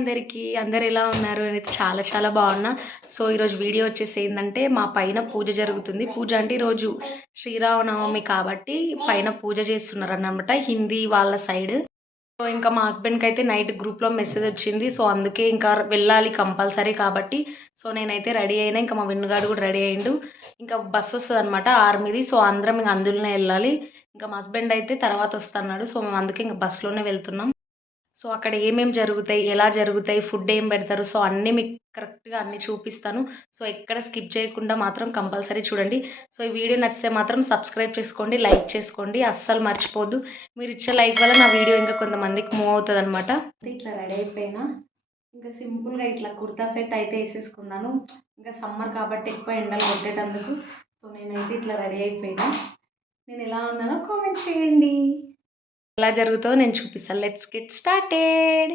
అందరికీ అందరు ఎలా ఉన్నారు? నేనైతే చాలా చాలా బాగున్నా. సో ఈరోజు వీడియో వచ్చేసి ఏంటంటే మా పైన పూజ జరుగుతుంది. పూజ అంటే ఈరోజు శ్రీరామనవమి కాబట్టి పైన పూజ చేస్తున్నారు అన్నమాట హిందీ వాళ్ళ సైడ్. సో ఇంకా మా హస్బెండ్కి అయితే నైట్ గ్రూప్లో మెసేజ్ వచ్చింది. సో అందుకే ఇంకా వెళ్ళాలి కంపల్సరీ కాబట్టి సో నేనైతే రెడీ అయినా. ఇంకా మా విన్నుగాడు కూడా రెడీ అయ్యిండు. ఇంకా బస్సు వస్తుంది అనమాట 6 సో అందరం ఇంకా అందులోనే వెళ్ళాలి. ఇంకా మా హస్బెండ్ అయితే తర్వాత వస్తున్నాడు. సో మేము అందుకే ఇంకా బస్సులోనే వెళ్తున్నాం. సో అక్కడ ఏమేమి జరుగుతాయి, ఎలా జరుగుతాయి, ఫుడ్ ఏం పెడతారు, సో అన్నీ మీకు కరెక్ట్గా అన్నీ చూపిస్తాను. సో ఎక్కడ స్కిప్ చేయకుండా మాత్రం కంపల్సరీ చూడండి. సో ఈ వీడియో నచ్చితే మాత్రం సబ్స్క్రైబ్ చేసుకోండి, లైక్ చేసుకోండి, అస్సలు మర్చిపోద్దు. మీరు ఇచ్చే లైక్ వల్ల నా వీడియో ఇంకా కొంతమందికి మూవ్ అవుతుంది అనమాట. ఇట్లా రెడీ అయిపోయినా ఇంకా సింపుల్గా ఇట్లా కుర్తా సెట్ అయితే వేసేసుకున్నాను. ఇంకా సమ్మర్ కాబట్టి ఎక్కువ ఎండలు కొట్టేటందుకు. సో నేనైతే ఇట్లా రెడీ అయిపోయినా. నేను ఎలా ఉన్నానో కామెంట్ చేయండి. ఎలా జరుగుతుందో నేను చూపిస్తాను. Let's get started.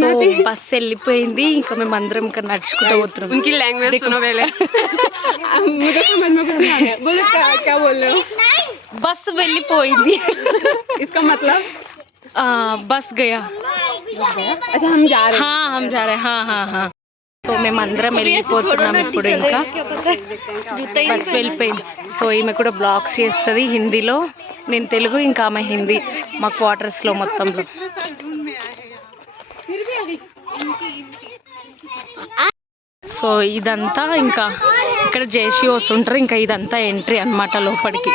So bus వెళ్ళిపోయింది. ఇంకా మేము అందరం ఇక్కడ నడుచుకుంటూ పోతున్నాం. బస్ వెళ్ళిపోయింది. బస్ గయా. హమ్ జా రే. సో మేము అందరం వెళ్ళిపోతున్నాం ఇప్పుడు. ఇంకా బస్ వెళ్ళిపోయింది. సో ఈమె కూడా బ్లాగ్స్ చేస్తుంది హిందీలో, నేను తెలుగు, ఇంకా ఆమె హిందీ మా క్వార్టర్స్లో మొత్తంలో. సో ఇదంతా ఇంకా ఇక్కడ జేసీ వస్తుంటారు. ఇంకా ఇదంతా ఎంట్రీ అన్నమాట లోపలికి.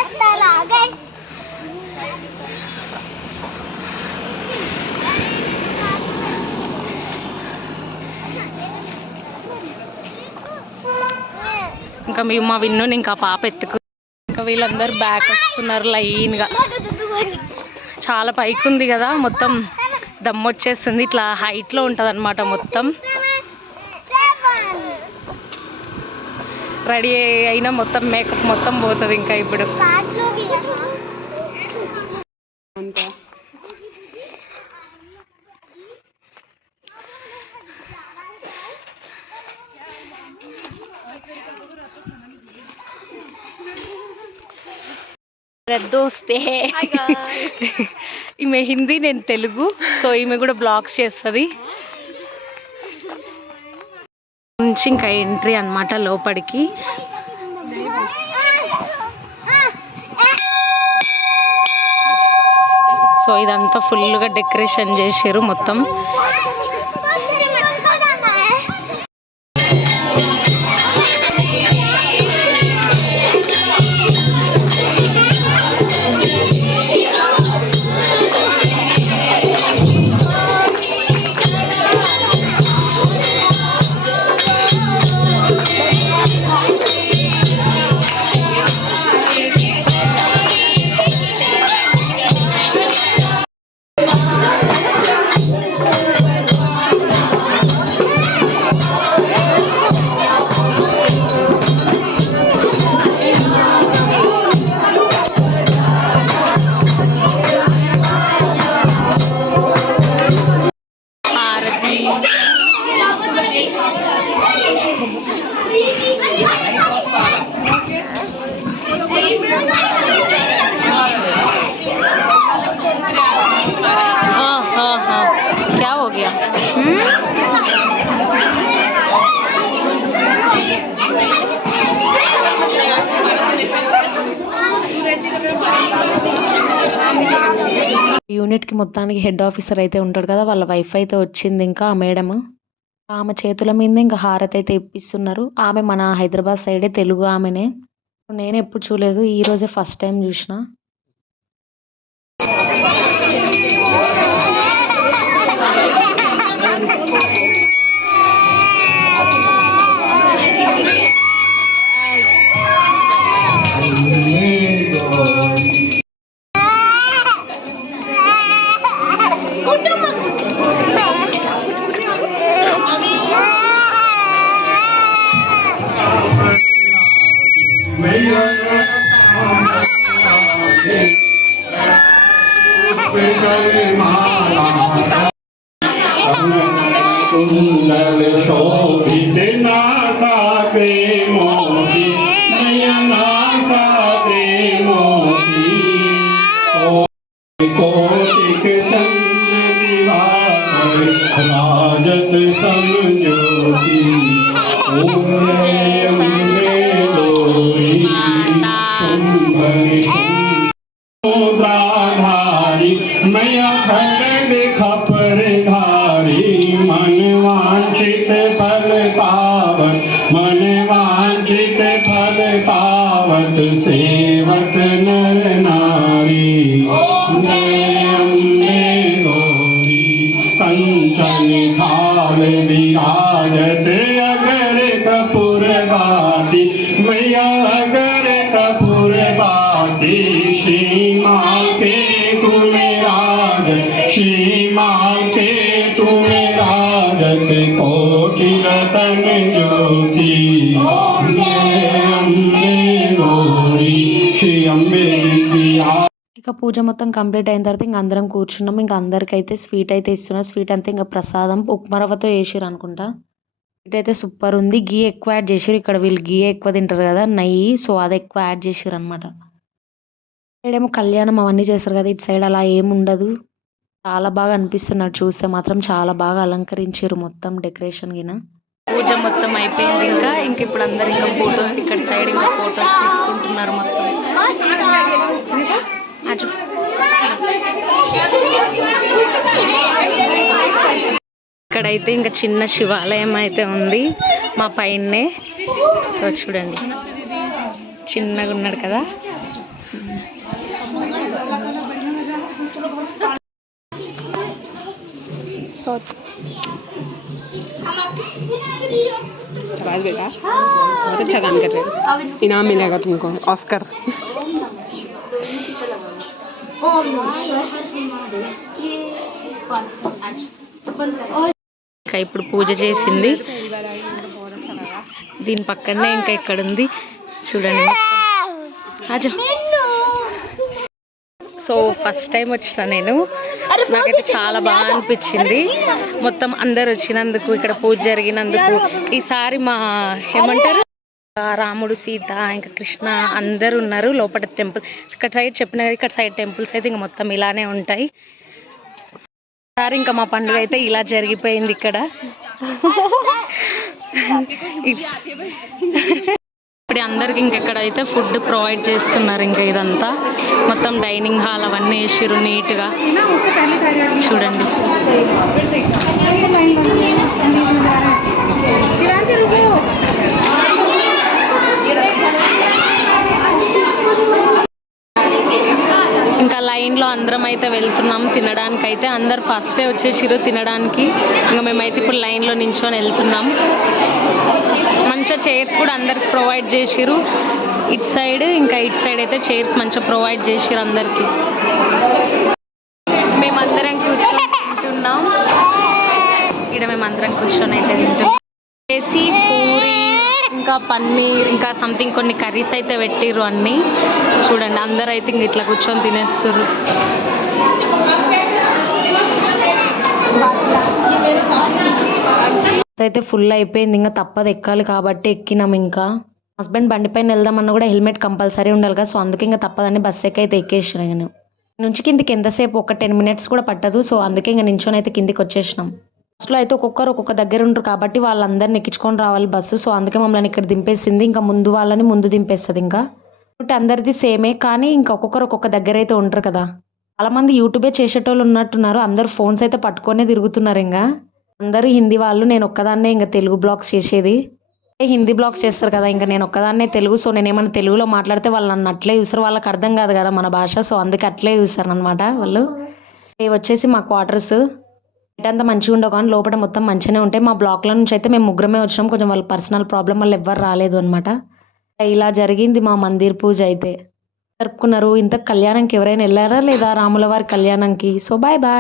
ఇంకా మేము మా విన్నుని ఇంకా పాప ఎత్తుకు. ఇంకా వీళ్ళందరూ బ్యాక్ వస్తున్నారు లైన్గా. చాలా పైకి ఉంది కదా, మొత్తం దమ్ వచ్చేస్తుంది. ఇట్లా హైట్లో ఉంటుంది అనమాట మొత్తం. రెడీ అయినా మొత్తం మేకప్ మొత్తం పోతుంది ఇంకా ఇప్పుడు. దోస్తే ఈమె హిందీ, నేను తెలుగు. సో ఈమె కూడా బ్లాగ్స్ చేస్తుంది. నుంచి ఇంకా ఎంట్రీ అన్నమాట లోపలికి. సో ఇదంతా ఫుల్గా డెకరేషన్ చేసారు మొత్తం. क्या हो गया? యూనిట్కి మొత్తానికి హెడ్ ఆఫీసర్ అయితే ఉంటాడు కదా, వాళ్ళ వైఫ్ అయితే వచ్చింది. ఇంకా ఆ మేడం ఆమె చేతుల మీద ఇంకా హారతి అయితే ఇప్పిస్తున్నారు. ఆమె మన హైదరాబాద్ సైడే, తెలుగు ఆమెనే. నేను ఎప్పుడు చూడలేదు, ఈరోజే ఫస్ట్ టైం చూసిన. कुंडल शोभित नासा प्रेमोहि नयनासा प्रेमोहि कोटिक धारी मैया खड़ग खपर धारी मन वांछित फल पावत मन वांछित फल पावत सेवत नर नारी जय अम्बे गौरी कंचन थाल विराजत अगर कपूर बाती मैया अगर कपूर बाती श्रीमा के तुम्हें राजत श्रीमा के तुम्हें राजत कोटि रतन ज्योति जय अम्बे गौरी श्री अम्बे की ఇక పూజ మొత్తం కంప్లీట్ అయిన తర్వాత ఇంకా అందరం కూర్చున్నాం. ఇంకా అందరికైతే స్వీట్ అయితే ఇస్తున్నారు. స్వీట్ అంతే ఇంకా ప్రసాదం ఉప్మా రవ్వతో చేసిర్రు అనుకుంటా. స్వీట్ అయితే సూపర్ ఉంది. గీ ఎక్కువ యాడ్ చేసిర్రు. ఇక్కడ వీళ్ళు గీ ఎక్కువ తింటారు కదా, నెయ్యి, సో అది ఎక్కువ యాడ్ చేసిర్రు అనమాట. ఇక్కడేమో కళ్యాణం అవన్నీ చేస్తారు కదా, ఇటు సైడ్ అలా ఏమి ఉండదు. చాలా బాగా అనిపిస్తున్నారు చూస్తే మాత్రం. చాలా బాగా అలంకరించారు మొత్తం డెకరేషన్ గిన. పూజ మొత్తం అయిపోయింది. ఇంకా ఇప్పుడు అందరు ఇంకా ఫొటోస్ ఇక్కడ సైడ్ ఇంకా ఫొటోస్ తీసుకుంటున్నారు మొత్తం. ఇక్కడైతే ఇంకా చిన్న శివాలయం అయితే ఉంది మా పైనే. సో చూడండి చిన్నగా ఉన్నాడు కదా. సో राज बेटा बहुत अच्छा काम कर रहे हो, इनाम मिलेगा तुमको ऑस्कर. ఇంకా ఇప్పుడు పూజ చేసింది. దీని పక్కనే ఇంకా ఇక్కడ ఉంది చూడండి మొత్తం. సో ఫస్ట్ టైం వచ్చిన నేను, నాకైతే చాలా బాగా అనిపించింది. మొత్తం అందరు వచ్చినందుకు, ఇక్కడ పూజ జరిగినందుకు. ఈసారి మా ఏమంటారు రాముడు, సీత, ఇంకా కృష్ణ అందరు ఉన్నారు లోపల. టెంపుల్ ఇక్కడ సైడ్ చెప్పిన కదా, ఇక్కడ సైడ్ టెంపుల్స్ అయితే ఇంకా మొత్తం ఇలానే ఉంటాయి. ఈసారి ఇంకా మా పండుగ అయితే ఇలా జరిగిపోయింది ఇక్కడ. ఇప్పుడు అందరికి ఇంకెక్కడైతే ఫుడ్ ప్రొవైడ్ చేస్తున్నారు. ఇంకా ఇదంతా మొత్తం డైనింగ్ హాల్ అవన్నీ వేసిర్రు నీట్గా చూడండి. ఇంకా లైన్లో అందరం అయితే వెళ్తున్నాం తినడానికి. అయితే అందరు ఫస్టే వచ్చేసిర్రు తినడానికి. ఇంకా మేమైతే ఇప్పుడు లైన్లో నించొని వెళ్తున్నాం. మంచిగా చైర్స్ కూడా అందరికి ప్రొవైడ్ చేసిర్రు. ఇటు సైడ్ ఇంకా ఇటు సైడ్ అయితే చైర్స్ మంచిగా ప్రొవైడ్ చేసిర్రు అందరికి. మేమందరం కూర్చొని తింటున్నాం. ఇక్కడ మేమందరం కూర్చొని అయితే తింటున్నాం. చేసి పూరి ఇంకా పన్నీర్ ఇంకా సంథింగ్ కొన్ని కర్రీస్ అయితే పెట్టిర్రు అన్నీ. చూడండి అందరు అయితే ఇంక ఇట్లా కూర్చొని తినేస్తారు. అయితే ఫుల్ అయిపోయింది. ఇంకా తప్పదు ఎక్కాలి కాబట్టి ఎక్కినాం. ఇంకా హస్బెండ్ బండి పైన వెళ్దామన్నా కూడా హెల్మెట్ కంపల్సరీ ఉండాలి కదా, సో అందుకే ఇంకా తప్పదని బస్సు ఎక్కి అయితే ఎక్కేసిన. నేను నుంచి కిందికి ఎంతసేపు ఒక 10 minutes కూడా పట్టదు. సో అందుకే ఇంకా నించొని అయితే కిందికి వచ్చేసినాం. బస్సులో అయితే ఒక్కొక్కరు ఒక్కొక్క దగ్గర ఉంటారు కాబట్టి వాళ్ళందరిని ఎక్కించుకొని రావాలి బస్సు. సో అందుకే మమ్మల్ని ఇక్కడ దింపేసింది. ఇంకా ముందు వాళ్ళని ముందు దింపేస్తుంది. ఇంకా అంటే అందరిది సేమే కానీ ఇంకా ఒక్కొక్కరు ఒక్కొక్క దగ్గర అయితే ఉంటారు కదా. చాలామంది యూట్యూబే చేసేటోళ్ళు ఉన్నట్టున్నారు. అందరు ఫోన్స్ అయితే పట్టుకొనే తిరుగుతున్నారు. ఇంకా అందరూ హిందీ వాళ్ళు, నేను ఒక్కదాన్నే ఇంకా తెలుగు బ్లాగ్స్ చేసేది. హిందీ బ్లాగ్స్ చేస్తారు కదా, ఇంకా నేను ఒక్కదాన్నే తెలుగు. సో నేను ఏమైనా తెలుగులో మాట్లాడితే వాళ్ళు నన్ను అట్లే చూస్తారు. వాళ్ళకి అర్థం కాదు కదా మన భాష, సో అందుకే అట్లే చూస్తారు అనమాట వాళ్ళు. ఇవి వచ్చేసి మా క్వార్టర్స్. బయట అంతా మంచిగా ఉండవు కానీ లోపల మొత్తం మంచిగానే ఉంటాయి. మా బ్లాక్లో నుంచి అయితే మేము ముగ్గురమే వచ్చినాం. కొంచెం వాళ్ళ పర్సనల్ ప్రాబ్లం వల్ల ఎవ్వరు రాలేదు అనమాట. ఇలా జరిగింది మా మందిర్ పూజ అయితే జరుపుకున్నారు. ఇంత కళ్యాణంకి ఎవరైనా వెళ్ళారా లేదా రాముల వారి కళ్యాణంకి? So bye bye.